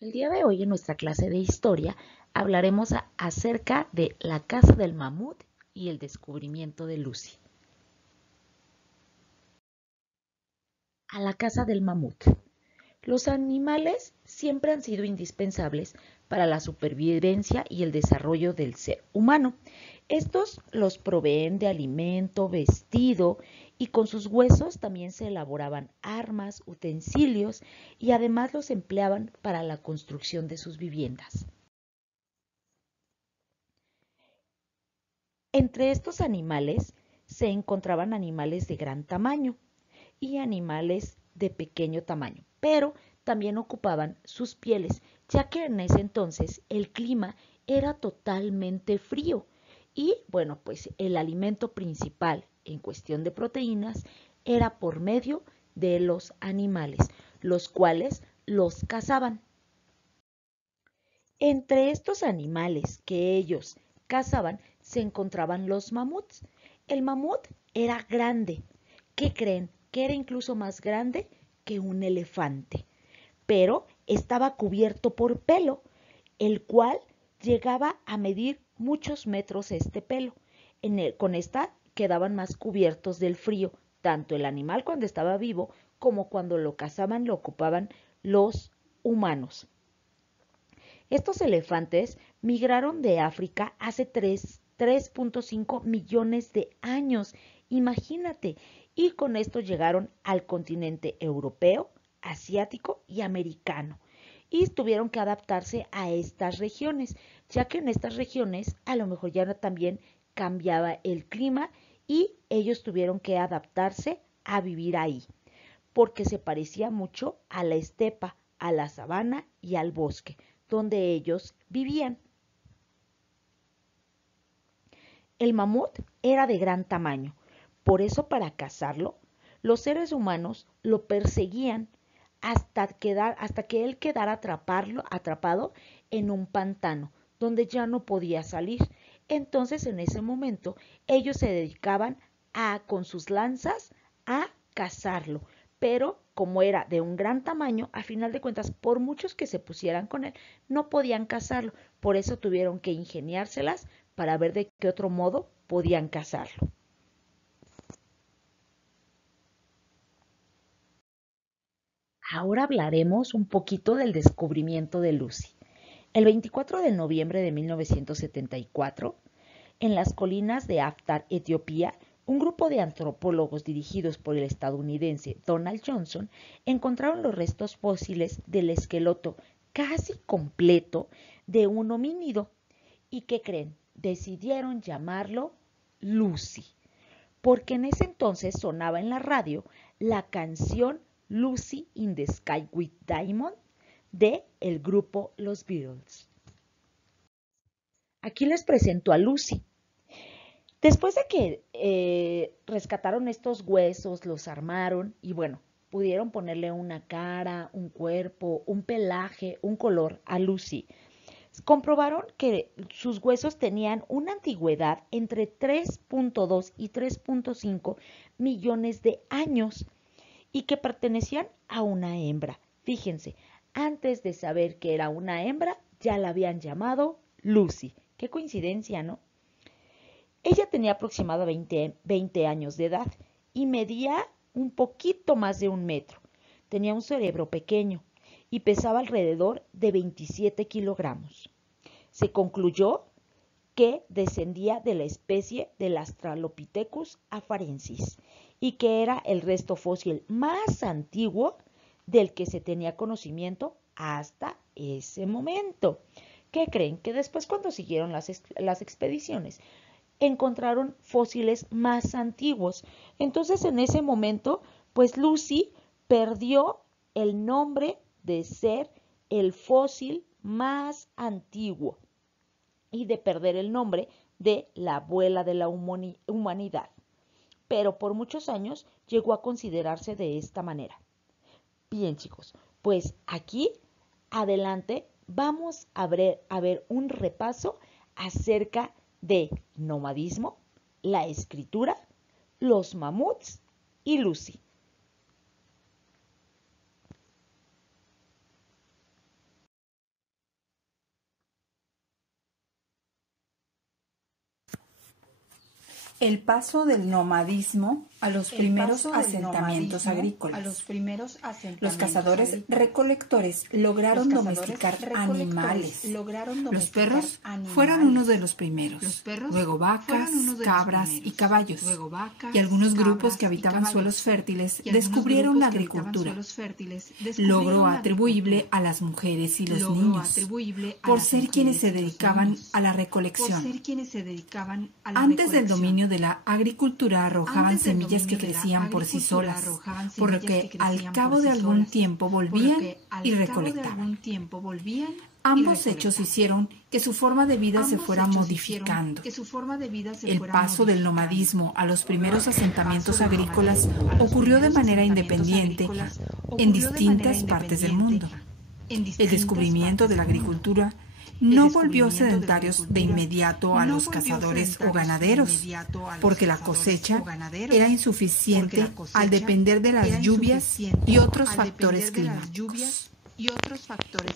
El día de hoy en nuestra clase de historia hablaremos acerca de la caza del mamut y el descubrimiento de Lucy. A la caza del mamut. Los animales siempre han sido indispensables para la supervivencia y el desarrollo del ser humano. Estos los proveen de alimento, vestido y con sus huesos también se elaboraban armas, utensilios y además los empleaban para la construcción de sus viviendas. Entre estos animales se encontraban animales de gran tamaño y animales de pequeño tamaño, pero también ocupaban sus pieles, ya que en ese entonces el clima era totalmente frío y bueno, pues el alimento principal en cuestión de proteínas era por medio de los animales, los cuales los cazaban. Entre estos animales que ellos cazaban se encontraban los mamuts. El mamut era grande. ¿Qué creen? Que era incluso más grande que un elefante, pero estaba cubierto por pelo, el cual llegaba a medir muchos metros este pelo. Con esta quedaban más cubiertos del frío, tanto el animal cuando estaba vivo como cuando lo cazaban lo ocupaban los humanos. Estos elefantes migraron de África hace 3.5 millones de años, imagínate, y con esto llegaron al continente europeo, asiático y americano. Y tuvieron que adaptarse a estas regiones, ya que en estas regiones a lo mejor ya también cambiaba el clima y ellos tuvieron que adaptarse a vivir ahí, porque se parecía mucho a la estepa, a la sabana y al bosque donde ellos vivían. El mamut era de gran tamaño, por eso para cazarlo, los seres humanos lo perseguían hasta que él quedara atrapado en un pantano, donde ya no podía salir. Entonces, en ese momento, ellos se dedicaban con sus lanzas a cazarlo, pero como era de un gran tamaño, a final de cuentas, por muchos que se pusieran con él, no podían cazarlo. Por eso tuvieron que ingeniárselas para ver de qué otro modo podían cazarlo. Ahora hablaremos un poquito del descubrimiento de Lucy. El 24 de noviembre de 1974, en las colinas de Aftar, Etiopía, un grupo de antropólogos dirigidos por el estadounidense Donald Johnson encontraron los restos fósiles del esqueleto casi completo de un homínido. ¿Y qué creen? Decidieron llamarlo Lucy, porque en ese entonces sonaba en la radio la canción Lucy in the Sky with Diamond de el grupo Los Beatles. Aquí les presento a Lucy. Después de que rescataron estos huesos, los armaron y bueno, pudieron ponerle una cara, un cuerpo, un pelaje, un color a Lucy. Comprobaron que sus huesos tenían una antigüedad entre 3.2 y 3.5 millones de años y que pertenecían a una hembra. Fíjense, antes de saber que era una hembra, ya la habían llamado Lucy. Qué coincidencia, ¿no? Ella tenía aproximadamente 20 años de edad y medía un poquito más de 1 metro. Tenía un cerebro pequeño y pesaba alrededor de 27 kilogramos. Se concluyó que descendía de la especie del Australopithecus afarensis y que era el resto fósil más antiguo del que se tenía conocimiento hasta ese momento. ¿Qué creen? Que después cuando siguieron las expediciones encontraron fósiles más antiguos. Entonces en ese momento, pues Lucy perdió el nombre de ser el fósil más antiguo y de perder el nombre de la abuela de la humanidad. Pero por muchos años llegó a considerarse de esta manera. Bien, chicos, pues aquí adelante vamos a ver un repaso acerca de nomadismo, la escritura, los mamuts y Lucy. El paso del nomadismo a los primeros asentamientos agrícolas. Los cazadores recolectores lograron domesticar animales. Los perros fueron uno de los primeros, luego vacas, cabras y caballos. Y algunos grupos que habitaban suelos fértiles descubrieron la agricultura, logro atribuible a las mujeres y los niños, por ser quienes se dedicaban a la recolección. Antes del dominio de la agricultura arrojaban semillas que crecían por sí solas, por lo que al cabo de algún tiempo volvían y recolectaban. Ambos hechos hicieron que su forma de vida se fuera modificando. El paso del nomadismo a los primeros asentamientos agrícolas ocurrió de manera independiente en distintas partes del mundo. El descubrimiento de la agricultura no volvió sedentarios de inmediato a los cazadores o ganaderos, porque la cosecha era insuficiente al depender de las lluvias y otros factores climáticos.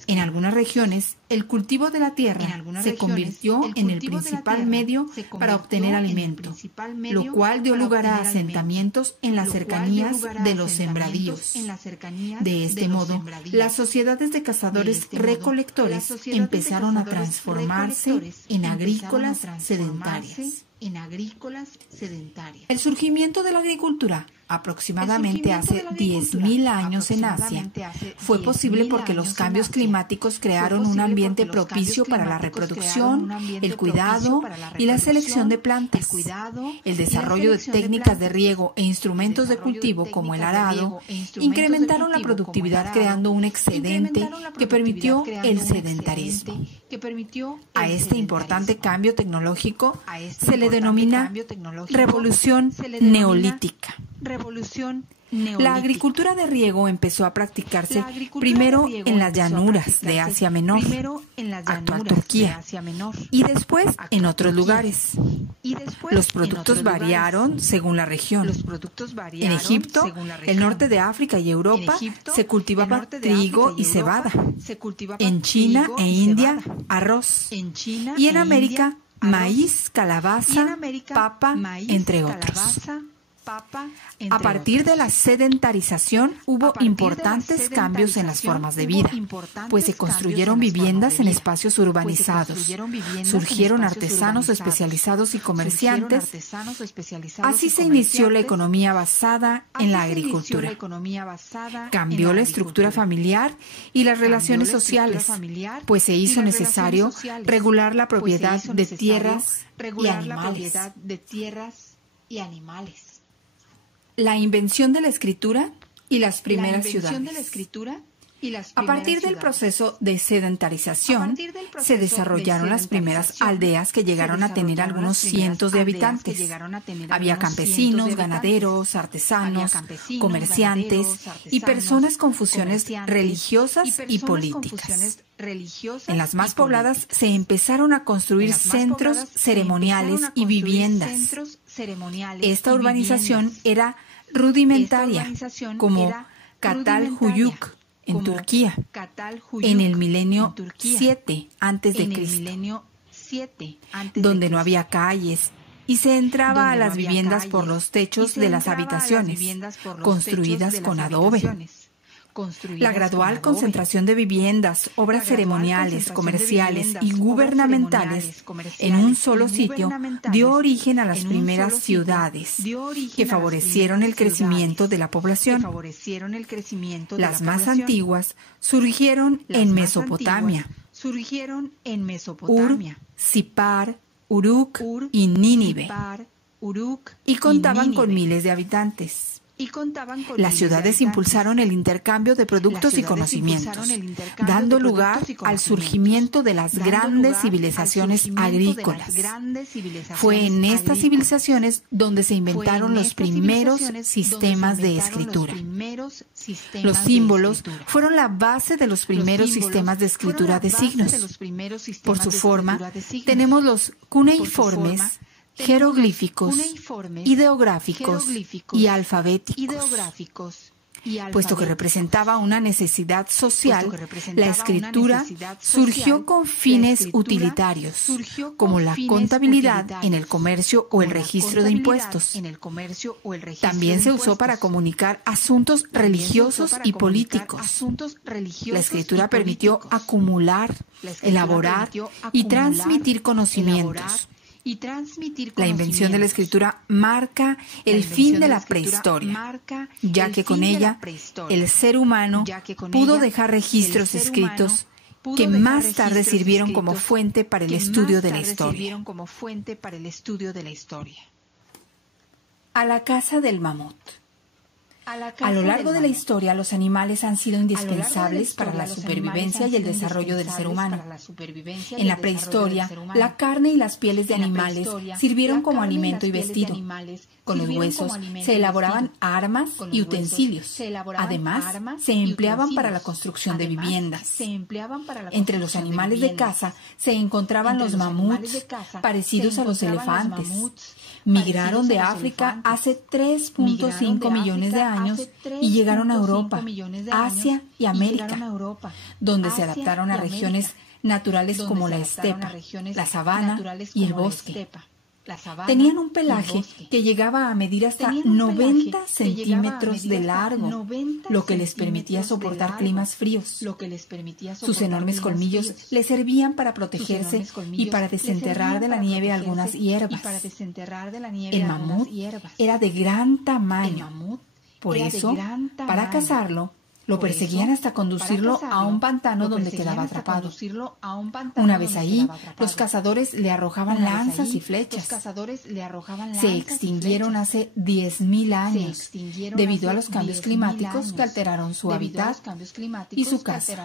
En algunas regiones, el cultivo de la tierra se convirtió en el principal medio para obtener alimento, lo cual dio lugar a asentamientos en las cercanías de los sembradíos. De este modo, las sociedades de cazadores-recolectores empezaron a transformarse en agrícolas sedentarias. El surgimiento de la agricultura, aproximadamente hace 10.000 años en Asia, fue posible porque los cambios climáticos crearon un ambiente propicio para la reproducción, el cuidado y la selección de plantas. El desarrollo de técnicas de riego e instrumentos de cultivo como el arado incrementaron la productividad creando un excedente que permitió el sedentarismo. A este importante cambio tecnológico se le denomina revolución neolítica. La agricultura de riego empezó a practicarse primero en las llanuras de Asia Menor, actual Turquía, y después en otros lugares. Los productos variaron según la región. En Egipto, el norte de África y Europa se cultivaba trigo y cebada. En China e India, arroz. Y en América, maíz, calabaza, papa, entre otros. A partir de la sedentarización hubo importantes cambios en las formas de vida, pues se construyeron viviendas en espacios urbanizados, surgieron artesanos especializados y comerciantes. Así se inició la economía basada en la agricultura. Cambió la estructura familiar y las relaciones sociales, pues se hizo necesario regular la propiedad de tierras y animales. La invención de la escritura y las primeras ciudades. A partir del proceso de sedentarización, se desarrollaron las primeras aldeas que llegaron a tener algunos cientos de habitantes. Había campesinos, ganaderos, artesanos, comerciantes y personas con funciones religiosas y políticas. En las más pobladas se empezaron a construir centros ceremoniales y viviendas. Esta urbanización era rudimentaria, como Catalhuyuk en Turquía, en el milenio 7 a.C., donde no había calles y se entraba a las viviendas por los techos de las habitaciones, construidas con adobe. La gradual concentración de viviendas, obras ceremoniales, comerciales y gubernamentales en un solo sitio dio origen a las primeras ciudades que favorecieron el crecimiento de la población. Las más antiguas surgieron en Mesopotamia, Ur, Sipar, Uruk y Nínive, y contaban con miles de habitantes. Las ciudades impulsaron el intercambio de productos y conocimientos, dando lugar al surgimiento de las grandes civilizaciones agrícolas. Fue en estas civilizaciones donde se inventaron los primeros sistemas de escritura. Los símbolos fueron la base de los primeros sistemas de escritura de signos. Por su forma, tenemos los cuneiformes, jeroglíficos, ideográficos y alfabéticos. Puesto que representaba una necesidad social, la escritura surgió con fines utilitarios, como la contabilidad en el comercio o el registro de impuestos. También se usó para comunicar asuntos religiosos y políticos. La escritura permitió acumular, elaborar y transmitir conocimientos. La invención de la escritura marca el fin de la prehistoria, ya que con ella el ser humano pudo dejar registros escritos que más tarde sirvieron como fuente para el estudio de la historia. A la caza del mamut. A lo largo de la historia, los animales han sido indispensables para la supervivencia y el desarrollo del ser humano. En la prehistoria, la carne y las pieles de animales sirvieron como alimento y vestido. Con los huesos se elaboraban armas y utensilios. Además, se empleaban para la construcción de viviendas. Entre los animales de caza se encontraban los mamuts, parecidos a los elefantes. Migraron de África hace 3.5 millones de años y llegaron a Europa, Asia y América, donde se adaptaron a regiones naturales como la estepa, la sabana y el bosque. Tenían un pelaje que llegaba a medir hasta 90 centímetros de largo, lo que les permitía soportar climas fríos. Sus enormes colmillos les servían para protegerse y para desenterrar de la nieve algunas hierbas. El mamut era de gran tamaño. Por eso, para cazarlo, lo perseguían hasta conducirlo a un pantano donde quedaba atrapado. Una vez ahí, los cazadores le arrojaban lanzas y flechas. Se extinguieron hace 10.000 años debido a los cambios climáticos que alteraron su hábitat y su caza.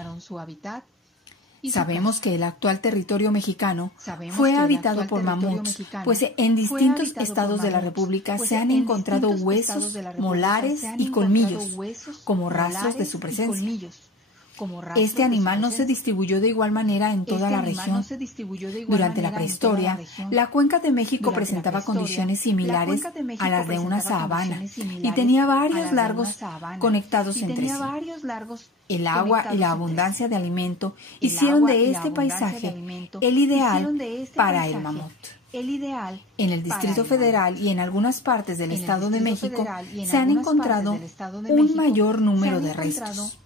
Sabemos que el actual territorio mexicano fue habitado por mamuts, pues en distintos estados de la República se han encontrado huesos, molares y colmillos como rastros de su presencia. Este animal no se distribuyó de igual manera en toda la región. Durante la prehistoria, la cuenca de México presentaba condiciones similares a las de una sabana y tenía varios lagos conectados entre sí. El agua y la abundancia de alimento hicieron de este paisaje el ideal para el mamut. En el Distrito Federal y en algunas partes del Estado de México se han encontrado un mayor número de restos.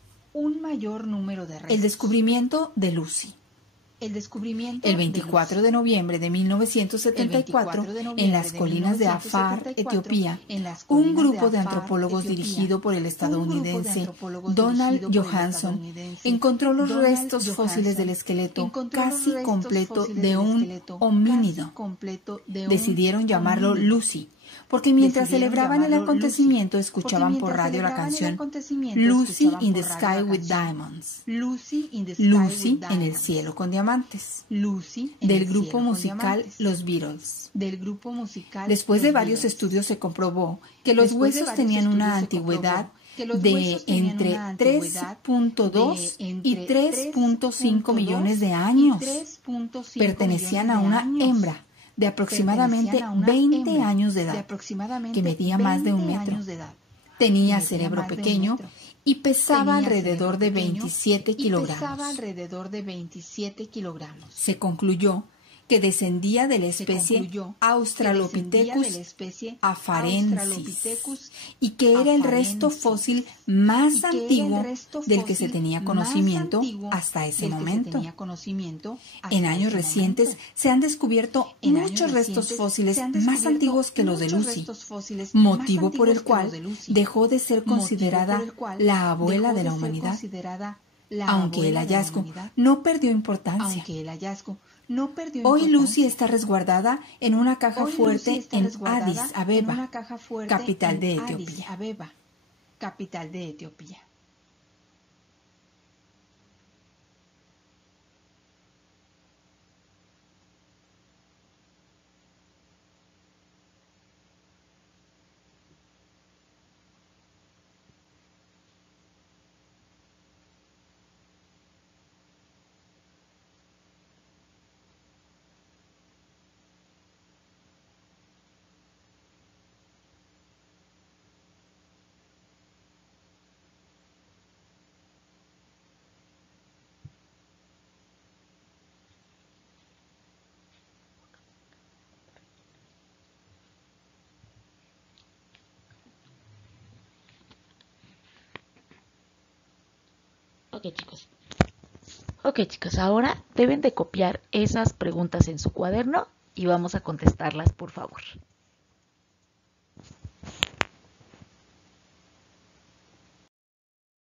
El descubrimiento de Lucy. El 24 de noviembre de 1974, en las colinas de Afar, Etiopía, un grupo de antropólogos dirigido por el estadounidense Donald Johanson encontró los restos fósiles del esqueleto casi completo de un homínido. Decidieron llamarlo Lucy, porque mientras celebraban el acontecimiento escuchaban por radio la canción Lucy in the Sky with Diamonds, Lucy en el cielo con diamantes, del grupo musical Los Beatles. Después de varios estudios se comprobó que los huesos tenían una antigüedad de entre 3.2 y 3.5 millones de años. Pertenecían a una hembra de aproximadamente 20 años de edad, que medía más de 1 metro. Tenía cerebro pequeño y pesaba alrededor de 27 kilogramos. Se concluyó que descendía de la especie Australopithecus afarensis y que era el resto fósil más antiguo del que se tenía conocimiento hasta ese momento. En años recientes se han descubierto muchos restos fósiles más antiguos que los de Lucy, motivo por el cual dejó de ser considerada la abuela de la humanidad, aunque el hallazgo no perdió importancia. Hoy Lucy está resguardada en una caja fuerte en Addis Abeba, capital de Etiopía. Ok, chicos, ahora deben de copiar esas preguntas en su cuaderno y vamos a contestarlas, por favor.